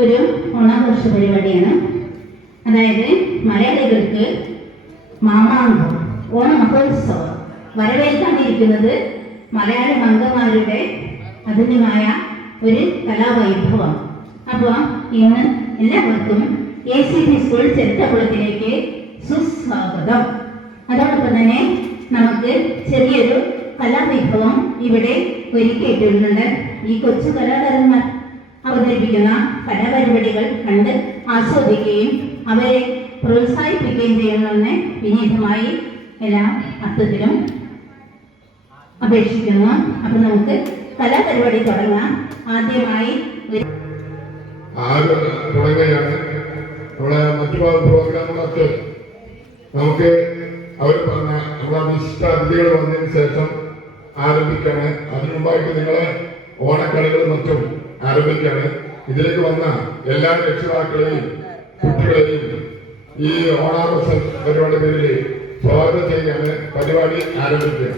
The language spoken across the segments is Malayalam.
ഒരു ഓണാഘോഷ പരിപാടിയാണ്. അതായത് മലയാളികൾക്ക് മാമാങ്കം ഓണമഹോത്സവം വരവേൽക്കാനിരിക്കുന്നത് മലയാള അംഗന്മാരുടെ അതുല്യമായ ഒരു കലാവൈഭവം. അപ്പോൾ ഇന്ന് എല്ലാവർക്കും ACT സ്കൂൾ ചരിത്രകുളത്തിലേക്ക് സുസ്വാഗതം. അതോടൊപ്പം തന്നെ നമുക്ക് ചെറിയൊരു കലാവൈഭവം ഇവിടെ ഒരുക്കിയിട്ടുണ്ട്. ഈ കൊച്ചു കലാകാരന്മാർ അവതരിപ്പിക്കുന്ന കലാപരിപാടികൾ കണ്ട് ആസ്വദിക്കുകയും അവരെ പ്രോത്സാഹിപ്പിക്കുകയും ചെയ്യുന്നതിന് വിനീതമായി എല്ലാ അർത്ഥത്തിലും അപേക്ഷിക്കുന്നു. അപ്പൊ നമുക്ക് കലാപരിപാടി തുടങ്ങാം. ആദ്യമായി തുടങ്ങുകയാണ് നമ്മളെ മറ്റു പ്രോഗ്രാമുകളൊക്കെ നമുക്ക് അവർ പറഞ്ഞ നമ്മളെ വിശിഷ്ട അതിഥികൾ വന്നതിന് ശേഷം ആരംഭിക്കാണ്. അതിനു മുമ്പായിട്ട് നിങ്ങളെ ഓണക്കളികളും മറ്റും ആരംഭിക്കാണ്. ഇതിലേക്ക് വന്ന എല്ലാ രക്ഷിതാക്കളെയും കുട്ടികളെയും ഈ ഓണാഘോഷ പരിപാടി പേരിൽ സ്വാഗതം ചെയ്യാണ് പരിപാടി ആരംഭിക്കുക.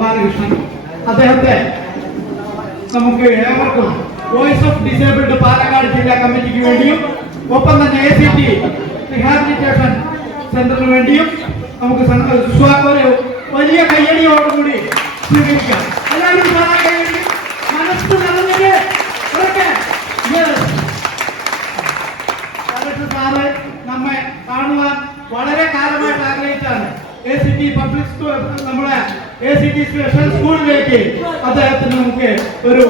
ബാലകൃഷ്ണൻ അദ്ദേഹത്തെ നമുക്ക് ഏവർക്കും വോയിസ് ഓഫ് ഡിസേബിൾഡ് പാലക്കാട് ജില്ലാ കമ്മിറ്റിക്ക് വേണ്ടിയും ഒപ്പം തന്നെ ACT റീഹാബിലിറ്റേഷൻ സെന്ററിന് വേണ്ടിയും നമുക്ക് ഒരു വലിയ കയ്യടിയോടുകൂടി സ്വീകരിക്കാം. എല്ലാവരും മനസ്സ് നിറഞ്ഞത് സാറ് നമ്മെ കാണുവാൻ വളരെ കാലമായിട്ട് ആഗ്രഹിച്ചാണ്. ACT പബ്ലിക് സ്കൂൾ നമ്മുടെ ACT സ്പെഷ്യൽ സ്കൂളിലേക്ക് അദ്ദേഹത്തിന് നമുക്ക് ഒരു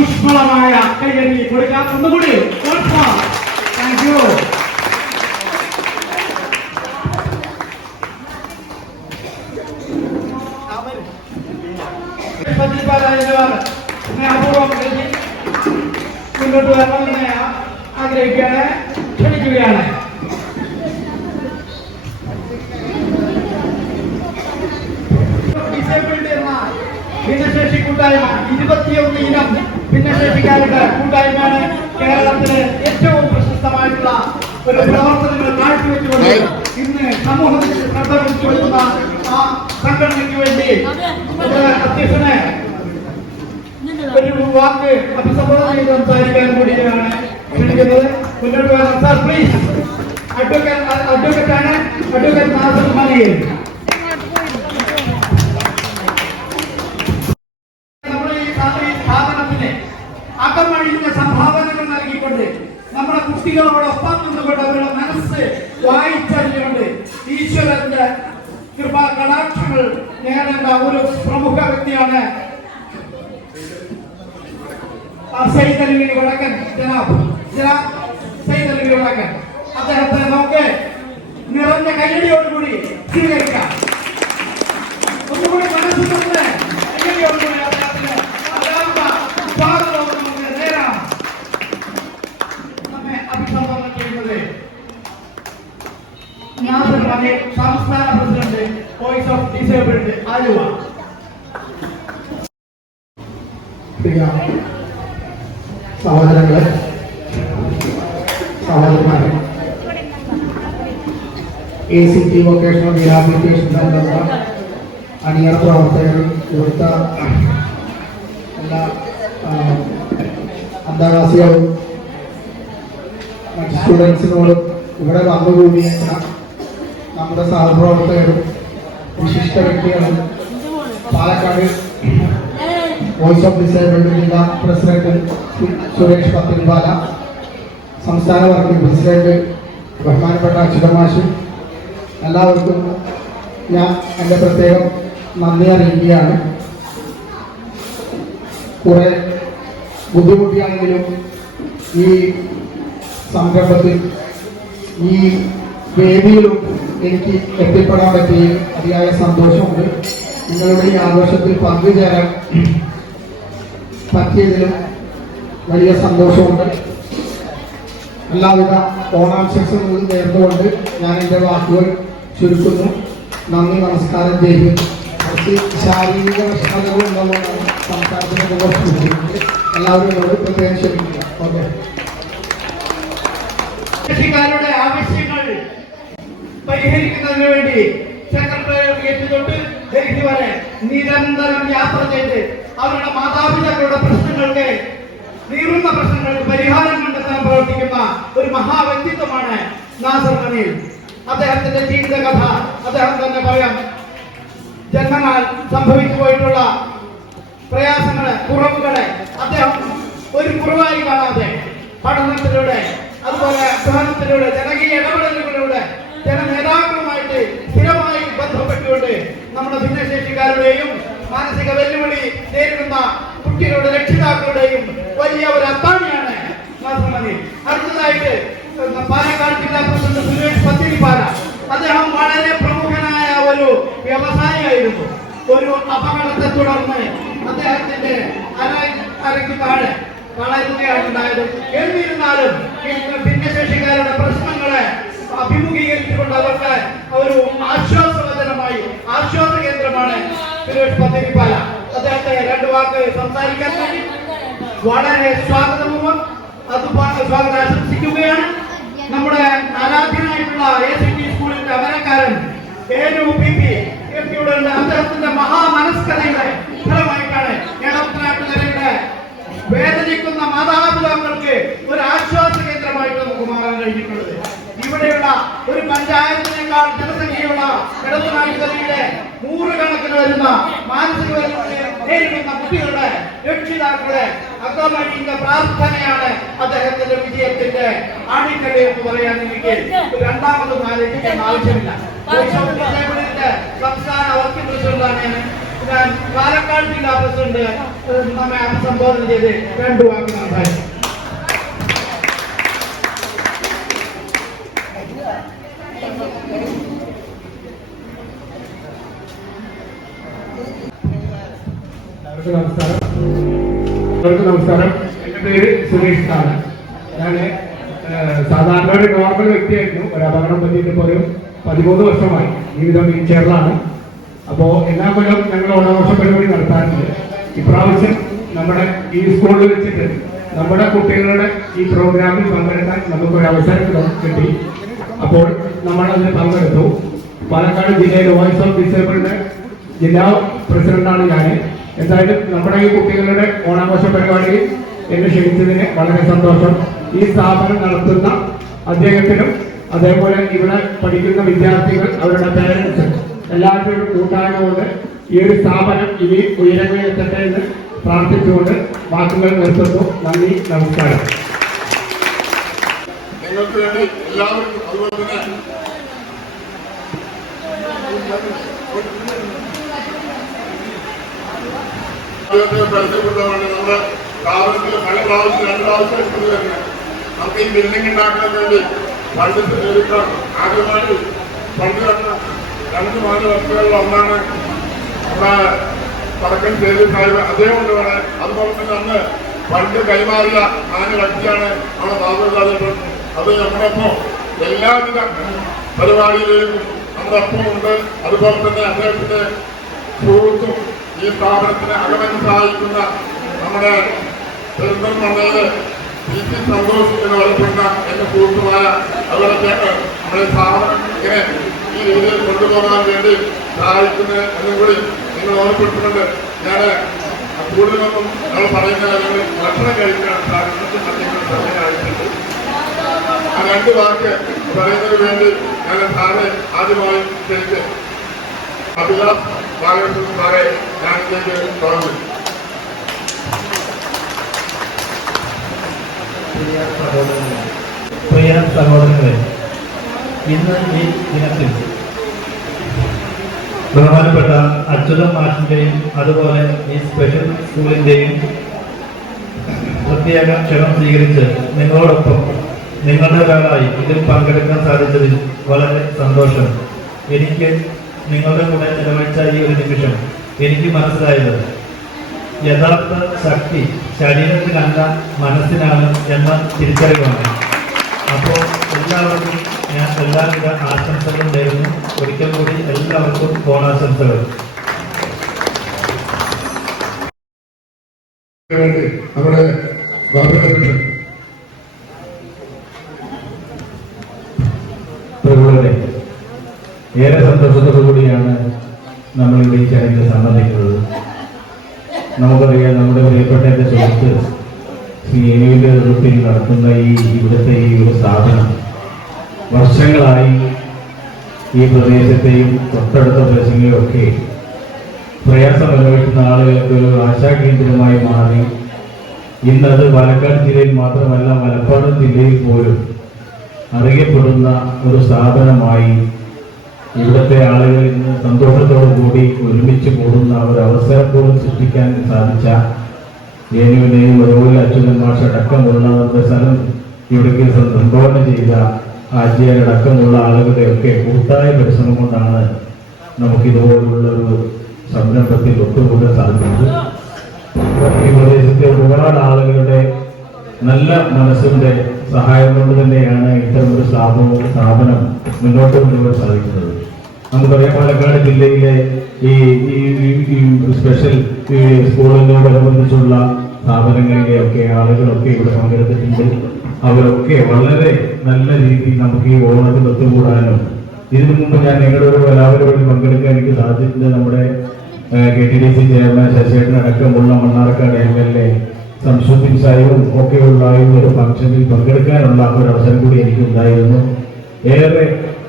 ഊഷ്മളമായ കയ്യടി കൊടുക്കാം. ഒന്നുകൂടി താങ്ക് യു. അപൂർവം മുന്നോട്ട് വരണമെന്ന് ആഗ്രഹിക്കുകയാണ്, ക്ഷണിക്കുകയാണ്. ഭിന്നശേഷി കൂട്ടായ്മ 21 ഇനം ഭിന്നശേഷിക്കാരുടെ കൂട്ടായ്മയാണ് കേരളത്തിലെ ഏറ്റവും പ്രശസ്തമായിട്ടുള്ള ഒരു പ്രവർത്തനങ്ങൾ കാഴ്ചവെച്ചുകൊണ്ട് ഇന്ന് സമൂഹത്തിൽ ശ്രദ്ധ കൊടുക്കുന്ന ആ സംഘടനയ്ക്ക് വേണ്ടി അധ്യക്ഷനെ ഒരു വാക്ക് അഭിസംബോധന ചെയ്ത് സംസാരിക്കാൻ കൂടിയാണ് ക്ഷണിക്കുന്നത്. മുന്നോട്ട് വരാം സാർ, പ്ലീസ്. അഡ്വക്കേറ്റാണ് അഡ്വക്കേറ്റ് നാസർ മലയിൽ. നമ്മുടെ ഈ സ്ഥാപനത്തിന് അകമഴിഞ്ഞ സംഭാവനകൾ നൽകിക്കൊണ്ട് നമ്മുടെ കുട്ടികളോടൊപ്പം നിന്നുകൊണ്ട് അവരുടെ മനസ്സ് വായിച്ചറിഞ്ഞുകൊണ്ട് ഈശ്വരന്റെ കൃപാ കടാക്ഷങ്ങൾ നേടേണ്ട ഒരു പ്രമുഖ വ്യക്തിയാണ് സയ്യിദ് അലി വടക്കൻ. ജനാബ് സയ്യിദ് അലി വടക്കൻ, അദ്ദേഹത്തെ നമുക്ക് നിറഞ്ഞ കയ്യടിയോടുകൂടി സ്വീകരിക്കാം. ഒന്നുകൂടി മനസ്സിൽ നിന്ന് കയ്യടിയോടുകൂടി അദ്ദേഹത്തിന് സ്വാഗതം നമുക്ക് നേരാം. നമ്മെ അഭിസംബോധന ചെയ്യുന്നത് നാസർ മലയിൽ, സംസ്ഥാന president voice of disabled Aluva. സഹോദരങ്ങളെ, സഹോദരന്മാരെ, ACT വൊക്കേഷണൽ റീഹാബിലിറ്റേഷൻ സെന്ററിന്റെ അണിയറ പ്രവർത്തകരും ഇവിടുത്തെ എല്ലാ അന്തർവാസികളും മറ്റ് സ്റ്റുഡൻസിനോടും ഇവിടെ വന്നുകൂടിയ നമ്മുടെ സഹപ്രവർത്തകരും വിശിഷ്ട വ്യക്തികളും പാലക്കാട് വോയിസ് ഓഫ് ഡിസേബിൾഡ് ജില്ലാ പ്രസിഡന്റ് സുരേഷ് പത്തിരിപ്പാല, സംസ്ഥാന വർക്കിംഗ് പ്രസിഡന്റ് ബഹുമാനപ്പെട്ട അച്യുതമാഷ്, എല്ലാവർക്കും ഞാൻ എൻ്റെ പ്രത്യേകം നന്ദി അറിയിക്കുകയാണ്. കുറെ ബുദ്ധിമുട്ടിയാണെങ്കിലും ഈ സംരംഭത്തിൽ ഈ വേദിയിലും എനിക്ക് എത്തിപ്പെടാൻ പറ്റിയ അതിയായ സന്തോഷമുണ്ട്. നിങ്ങളുടെ ഈ ആഘോഷത്തിൽ പങ്കുചേരാൻ പറ്റിയതിലും വലിയ സന്തോഷമുണ്ട്. എല്ലാവിധ ഓണാശംസകളും നേർന്നുകൊണ്ട് ഞാൻ എൻ്റെ വാക്കുകൾ ചുരുക്കുന്നു. നന്ദി, നമസ്കാരം. ജയ്. കുറച്ച് ശാരീരിക വിഷമതകളുള്ളതുകൊണ്ടാണ് സംസാരത്തിന് കുറച്ച് എല്ലാവരും എന്നോട് പ്രത്യേകം ക്ഷമിക്കുക. ഓക്കെ. കൃഷിക്കാരുടെ ആവശ്യങ്ങൾ പരിഹരിക്കുന്നതിന് വേണ്ടി സെക്രട്ടേറിയറ്റ് തൊട്ട് ഡൽഹി വരെ നിരന്തരം യാത്ര ചെയ്ത് അവരുടെ മാതാപിതാക്കളുടെ പ്രശ്നങ്ങൾക്ക്, നീറുന്ന പ്രശ്നങ്ങൾക്ക് പരിഹാരം കണ്ടെത്താൻ പ്രവർത്തിക്കുന്ന ഒരു മഹാവ്യക്തിത്വമാണ് നാസർ മലയിൽ. അദ്ദേഹത്തിന്റെ ജീവിതകഥ അദ്ദേഹം തന്നെ പറയാം. ജന്മനാൽ സംഭവിച്ചു പോയിട്ടുള്ള പ്രയാസങ്ങളെ, കുറവുകളെ അദ്ദേഹം ഒരു കുറവായി കാണാതെ പഠനത്തിലൂടെ, അതുപോലെ അധ്വാനത്തിലൂടെ, ജനകീയ ഇടപെടലുകളിലൂടെ ജനനേതാക്കളുമായിട്ട് സ്ഥിരമായി ബന്ധപ്പെട്ടുകൊണ്ട് നമ്മുടെ ഭിന്നശേഷിക്കാരുടെയും മാനസിക വെല്ലുവിളി നേരിടുന്ന കുട്ടികളുടെ രക്ഷിതാക്കളുടെയും വലിയ ഒരു അത്താണിയാണ് നാസർ മലയിൽ. അടുത്തതായിട്ട് പാലക്കാട് ജില്ലാ പ്രസിഡന്റ് സുരേഷ് പത്തിരിപ്പാല. അദ്ദേഹം വളരെ പ്രമുഖനായ ഒരു വ്യവസായിയായിരുന്നു. ഒരു അപകടത്തെ തുടർന്ന് അദ്ദേഹത്തിന്റെ അരയ്ക്ക് താഴെ കളയുകയാണ് ഉണ്ടായത്. എന്നിരുന്നാലും ഭിന്നശേഷിക്കാരുടെ പ്രശ്നങ്ങളെ അഭിമുഖീകരിച്ചുകൊണ്ട് അവർക്ക് ഒരു ആശ്വാസവചനമായി, ആശ്വാസ കേന്ദ്രമാണ് സുരേഷ് പത്തിരിപ്പാല. അദ്ദേഹത്തെ രണ്ടു വാക്ക് സംസാരിക്കാൻ വേണ്ടി വളരെ സ്വാഗതവും സ്വാഗതം ആശംസിക്കുകയാണ്. നമ്മുടെ ആരാധ്യനായിട്ടുള്ള ACT സ്കൂളിന്റെ അമരക്കാരൻ KNUPP അദ്ദേഹത്തിന്റെ മഹാമനസ്കതയുടെ ഫലമായിട്ടാണ് കേരളത്തിലെ വേദനിക്കുന്ന മാതാപിതാക്കൾക്ക് ഒരു ആശ്വാസ കേന്ദ്രമായിട്ട് നമുക്ക് മാറാൻ കഴിഞ്ഞിട്ടുള്ളത്. ഇവിടെയുള്ള ഒരു പഞ്ചായത്തിനേക്കാൾ ജനസംഖ്യയുള്ള ഇടതുനാട്ടുകരയിലെ നൂറുകണക്കിന് വരുന്ന മാനസിക നേരിടുന്ന കുട്ടികളുടെ രക്ഷിതാക്കളെ അക്കൗണ്ടിന്റെ പ്രാർത്ഥനയാണ് അദ്ദേഹത്തിന്റെ വിജയത്തിന്റെ ആണിക്കടി എന്ന് പറയാൻ എനിക്ക് രണ്ടാമതും ആലോചിക്കേണ്ട ആവശ്യമില്ല. സംസ്ഥാന വർക്കിംഗ് പ്രസിഡന്റാണ് ഞാൻ. പാലക്കാട് ജില്ലാ പ്രസിഡന്റ് നമ്മെ അഭിസംബോധന ചെയ്ത് രണ്ടു വാക്ക് സംസാരിക്കും. നമസ്കാരം. എൻ്റെ പേര് സുരേഷ് ആണ്. ഞാൻ സാധാരണ ഒരു നോർമൽ വ്യക്തിയായിരുന്നു. ഒരു അപകടം പറ്റിയിട്ട് ഒരു 13 വർഷമായി ജീവിതം വീൽ ചെയറിലാണ്. അപ്പോൾ എല്ലാ കൊല്ലം ഞങ്ങൾ ഓണാഘോഷ പരിപാടി നടത്താറുണ്ട്. ഇപ്രാവശ്യം നമ്മുടെ ഈ സ്കൂളിൽ വെച്ചിട്ട് നമ്മുടെ കുട്ടികളുടെ ഈ പ്രോഗ്രാമിൽ പങ്കെടുക്കാൻ നമുക്കൊരു അവസരം കിട്ടി. അപ്പോൾ നമ്മളതിൽ പങ്കെടുത്തു. പാലക്കാട് ജില്ലയിൽ വോയിസ് ഓഫ് ഡിസേബിൾഡ് ജില്ലാ പ്രസിഡന്റാണ് ഞാൻ. എന്തായാലും നമ്മുടെ ഈ കുട്ടികളുടെ ഓണാഘോഷ പരിപാടിയിൽ എന്നെ ക്ഷണിച്ചതിന് വളരെ സന്തോഷം. ഈ സ്ഥാപനം നടത്തുന്ന അദ്ദേഹത്തിനും അതേപോലെ ഇവിടെ പഠിക്കുന്ന വിദ്യാർത്ഥികൾ, അവരുടെ പേരൻസ് എല്ലാവരും കൂട്ടായ്മ കൊണ്ട് ഈ ഒരു സ്ഥാപനം ഇനി ഉയരങ്ങളിലെത്തട്ടെ എന്ന് പ്രാർത്ഥിച്ചുകൊണ്ട് വാക്കുകൾ നിർത്തുന്നു. നന്ദി, നമസ്കാരം. നിങ്ങൾക്ക് വേണ്ടി എല്ലാവർക്കും അതുപോലെ തന്നെ പരിചയപ്പെട്ടതാണ്. നമ്മുടെ സ്ഥാപനത്തിൽ പല പ്രാവശ്യം 2 പ്രാവശ്യം എടുത്തത് തന്നെ നമുക്ക് ഈ ബിൽഡിംഗ് ഉണ്ടാക്കാൻ വേണ്ടി ഫണ്ട് എടുക്കാം. ആദ്യമായി ഫണ്ട് തന്ന 2-4 വർഷങ്ങളിൽ ഒന്നാണ് നമ്മുടെ പടക്കൻ സേതു സാഹിബ്. അദ്ദേഹം കൊണ്ടുവേണം. അതുപോലെ തന്നെ അന്ന് ഫണ്ട് കൈമാറിയ 4 വ്യക്തിയാണ് നമ്മുടെ ബാബുദാദൻ. അത് നമ്മളിപ്പോൾ എല്ലാവിധ പരിപാടിയിലേക്കും നമ്മളൊപ്പം ഉണ്ട്. അതുപോലെ തന്നെ അദ്ദേഹത്തിന്റെ സുഹൃത്തും ഈ സ്ഥാപനത്തിന് അകമൻ സഹായിക്കുന്ന നമ്മുടെ പെരുന്തൽമണ്ണയിലെ PC സന്തോഷ് എന്ന് പറയപ്പെടുന്ന എന്റെ സുഹൃത്തുമായ അതുപോലെ നമ്മുടെ സ്ഥാപനം ഇങ്ങനെ ഈ രീതിയിൽ കൊണ്ടുപോകാൻ വേണ്ടി സഹായിക്കുന്ന എന്നും കൂടി നിങ്ങൾ ഓർമ്മപ്പെടുത്തുന്നുണ്ട്. ഞാൻ കൂടുതലൊന്നും നമ്മൾ പറയുന്ന കാര്യങ്ങൾ ഭക്ഷണം കഴിക്കാണ് സാധിക്കുന്നത്. ആ 2 വാക്ക് പറയുന്നതിന് വേണ്ടി ഞാൻ സാറെ ആദ്യമായി ക്ഷണിച്ച് അഭിലാഷ് ബാലകൃഷ്ണൻ സാറെ ഞാൻ ഇതിലേക്ക് തുടങ്ങി. പ്രിയ സഹോദരങ്ങളെ, ഇന്ന് ഈ ദിനത്തിൽ ബഹുമാനപ്പെട്ട അച്യുതൻ മാഷിന്റെയും അതുപോലെ ഈ സ്പെഷ്യൽ സ്കൂളിന്റെയും പ്രത്യേക ക്ഷണം സ്വീകരിച്ച് നിങ്ങളോടൊപ്പം നിങ്ങളുടെ ഒരാളായി ഇതിൽ പങ്കെടുക്കാൻ സാധിച്ചതിൽ വളരെ സന്തോഷം. എനിക്ക് നിങ്ങളുടെ കൂടെ ചെലവഴിച്ച ഈ ഒരു നിമിഷം എനിക്ക് മനസ്സിലായത് യഥാർത്ഥ ശക്തി ശരീരത്തിനല്ല മനസ്സിനാണ് എന്ന തിരിച്ചറിവാണ്. അപ്പോൾ എല്ലാവർക്കും ഞാൻ എല്ലാവിധ ആശംസകളും നേരുന്നു. ഒരിക്കൽ കൂടി എല്ലാവർക്കും ഓണാശംസകൾ. നമ്മുടെ പ്രഭുവിനെ ഏറെ സന്തോഷത്തോടു കൂടിയാണ് നമ്മളിവിടെ ഈ ചടങ്ങിൽ സംബന്ധിക്കുന്നത്. നമുക്കറിയാം, നമ്മുടെ പ്രിയപ്പെട്ട എൻ്റെ സുഹൃത്ത് ശ്രീ ഏനുവിൻ്റെ നേതൃത്വത്തിൽ നടത്തുന്ന ഇവിടുത്തെ ഈ ഒരു സ്ഥാപനം വർഷങ്ങളായി ഈ പ്രദേശത്തെയും തൊട്ടടുത്ത പ്രദേശങ്ങളെയും ഒക്കെ പ്രയാസം അനുഭവിക്കുന്ന ആളുകൾക്ക് ഒരു ആശാകേന്ദ്രമായി മാറി. ഇന്നത് പാലക്കാട് ജില്ലയിൽ മാത്രമല്ല, മലപ്പുറം ജില്ലയിൽ പോലും അറിയപ്പെടുന്ന ഒരു സ്ഥാപനമായി ഇവിടുത്തെ ആളുകൾ ഇന്ന് സന്തോഷത്തോടു കൂടി ഒരുമിച്ച് കൂടുന്ന ഒരു അവസരം പോലും സൃഷ്ടിക്കാൻ സാധിച്ച ഏനുവിനെയും അതുപോലെ അച്യുതൻ മാഷ് അടക്കമുള്ള നമ്മുടെ സ്ഥലം ഇവിടേക്ക് സംഭാവന ചെയ്ത ആചാര്യടക്കമുള്ള ആളുകളുടെയൊക്കെ കൂട്ടായ പരിശ്രമം കൊണ്ടാണ് നമുക്കിതുപോലുള്ളൊരു സംരംഭത്തിൽ ഒത്തുകൂടാൻ സാധിക്കുന്നത്. ഈ പ്രദേശത്തെ ഒരുപാട് ആളുകളുടെ നല്ല മനസ്സിന്റെ സഹായം കൊണ്ട് തന്നെയാണ് ഇത്തരമൊരു സ്ഥാപനം മുന്നോട്ട് കൊണ്ടുപോകാൻ സാധിക്കുന്നത്. നമുക്കറിയാം, പാലക്കാട് ജില്ലയിലെ ഈ സ്പെഷ്യൽ സ്കൂളിനോടനുബന്ധിച്ചുള്ള സ്ഥാപനങ്ങളിലെയൊക്കെ ആളുകളൊക്കെ ഇവിടെ പങ്കെടുത്തിട്ടുണ്ട്. അവരൊക്കെ വളരെ നല്ല രീതിയിൽ നമുക്ക് ഈ ഓണത്തിൽ ഒത്തുകൂടാനും ഇതിനു മുമ്പ് ഞാൻ നിങ്ങളുടെ എല്ലാവരോടും പങ്കെടുക്കാൻ എനിക്ക് സാധിച്ചിട്ടുണ്ട്. നമ്മുടെ KTDC ചെയർമാൻ ശശിയേട്ടൻ അടക്കമുള്ള മണ്ണാർക്കാട് MLA സംശുദ്ധിൻ സാഹിബും ഒക്കെ ഉണ്ടായിരുന്ന ഒരു ഫംഗ്ഷനിൽ പങ്കെടുക്കാനുള്ള ഒരു അവസരം കൂടി എനിക്കുണ്ടായിരുന്നു. ഏറെ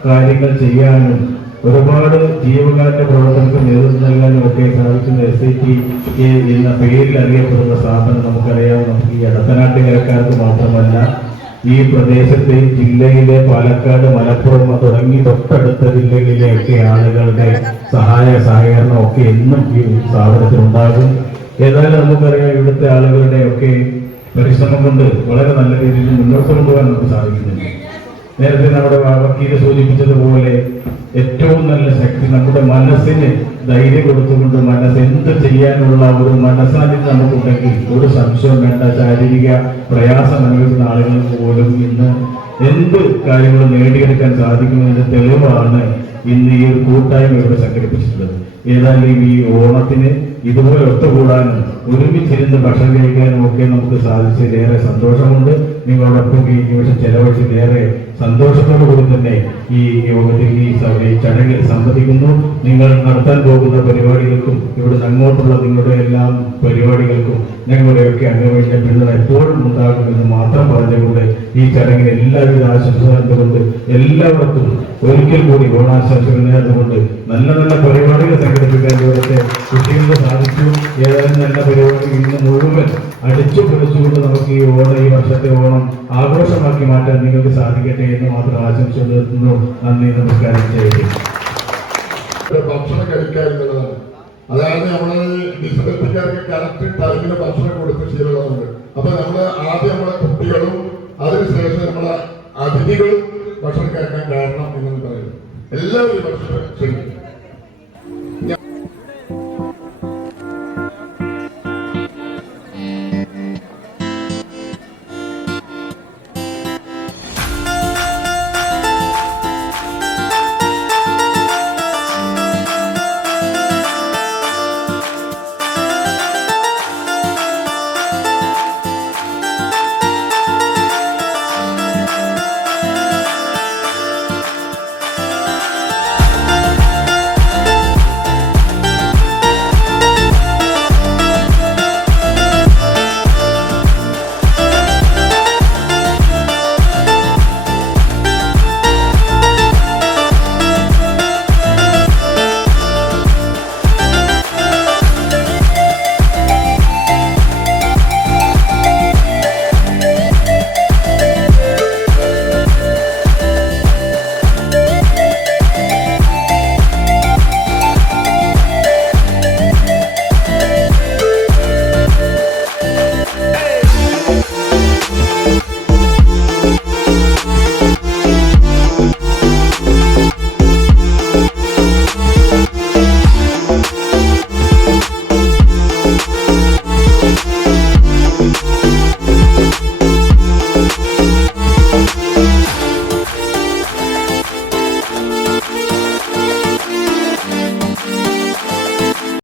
കാര്യങ്ങൾ ചെയ്യാനും ഒരുപാട് ജീവകാരുടെ പ്രവർത്തനങ്ങൾക്ക് നേതൃത്വം നൽകാനും ഒക്കെ സാധിക്കുന്ന SIT എന്ന പേരിൽ അറിയപ്പെടുന്ന സ്ഥാപനം നമുക്കറിയാം. നമുക്ക് ഈ എടത്തനാട്ടുകരക്കാർക്ക് മാത്രമല്ല, ഈ പ്രദേശത്തെ ജില്ലയിലെ പാലക്കാട്, മലപ്പുറം തുടങ്ങി തൊട്ടടുത്ത ജില്ലകളിലെ ഒക്കെ ആളുകളുടെ സഹായ സഹകരണം ഒക്കെ എന്നും ഈ സ്ഥാപനത്തിനുണ്ടാകും. ഏതായാലും നമുക്കറിയാം, ഇവിടുത്തെ ആളുകളുടെ ഒക്കെ പരിശ്രമം കൊണ്ട് വളരെ നല്ല രീതിയിൽ മുന്നോട്ട് കൊണ്ടുപോകാൻ നമുക്ക് സാധിക്കുന്നുണ്ട്. നേരത്തെ നമ്മുടെ വക്കീല് സൂചിപ്പിച്ചതുപോലെ ഏറ്റവും നല്ല ശക്തി നമ്മുടെ മനസ്സിന് ധൈര്യം കൊടുത്തുകൊണ്ട് മനസ്സ് എന്ത് ചെയ്യാനുള്ള ഒരു മനസ്സാന്നിധ്യം നമുക്കുണ്ടെങ്കിൽ ഒരു സംശയം വേണ്ട. ശാരീരിക പ്രയാസം അനുഭവിക്കുന്ന ആളുകൾക്ക് പോലും ഇന്ന് എന്ത് കാര്യങ്ങളും നേടിയെടുക്കാൻ സാധിക്കുമെന്നതിന്റെ തെളിവാണ് ഇന്ന് ഈ ഒരു കൂട്ടായ്മ ഇവിടെ സംഘടിപ്പിച്ചിട്ടുള്ളത്. ഏതായാലും ഈ ഓണത്തിന് ഇതുപോലെ ഒത്തുകൂടാനും ഒരുമിച്ചിരുന്ന് ഭക്ഷണം കഴിക്കാനും ഒക്കെ നമുക്ക് സാധിച്ചതിലേറെ സന്തോഷമുണ്ട്. നിങ്ങളോടൊപ്പം ഈ നിമിഷം ചെലവഴിച്ചതിലേറെ സന്തോഷത്തോടു കൂടി തന്നെ ഈ യോഗത്തിൽ ഈ ചടങ്ങിൽ സംബന്ധിക്കുന്നു. നിങ്ങൾ നടത്താൻ പോകുന്ന പരിപാടികൾക്കും ഇവിടെ അങ്ങോട്ടുള്ള നിങ്ങളുടെ എല്ലാം പരിപാടികൾക്കും ഞങ്ങളുടെയൊക്കെ അംഗങ്ങളുടെ പിന്തുണ എപ്പോഴും ഉണ്ടാകുമെന്ന് മാത്രം പറഞ്ഞുകൊണ്ട് ഈ ചടങ്ങിന് എല്ലാവിധ ആശംസകളുണ്ട്. എല്ലാവർക്കും ഒരിക്കൽ കൂടി ഓണാശംസകൾ നേർന്നുകൊണ്ട് നല്ല നല്ല പരിപാടികൾ സംഘടിപ്പിക്കാൻ ഇവിടുത്തെ കുട്ടികൾക്ക് സാധിച്ചു. ഏതായാലും നല്ല പരിപാടി ഇന്ന് മുഴുവൻ അടിച്ചു പൊളിച്ചുകൊണ്ട് നമുക്ക് ഈ വർഷത്തെ ഓണം ആഘോഷമാക്കി മാറ്റാൻ നിങ്ങൾക്ക് സാധിക്കട്ടെ എന്ന് മാത്രം ആശംസ നിർത്തുന്നു. നന്ദി, നമസ്കാരം. ഭക്ഷണം കഴിക്കാറുള്ളതാണ്. അതായത് നമ്മള് ഡിസബിലിറ്റിക്കാർക്ക് കറക്റ്റ് ടൈമിന് ഭക്ഷണം കൊടുത്ത് ശീലമുണ്ട്. അപ്പൊ നമ്മള് ആദ്യം നമ്മളെ കുട്ടികളും അതിനുശേഷം നമ്മളെ അതിഥികളും ഭക്ഷണം കഴിക്കാൻ കാരണം എന്നു പറയുന്നത് എല്ലാവരും ഭക്ഷണം ക്ഷണിക്കും.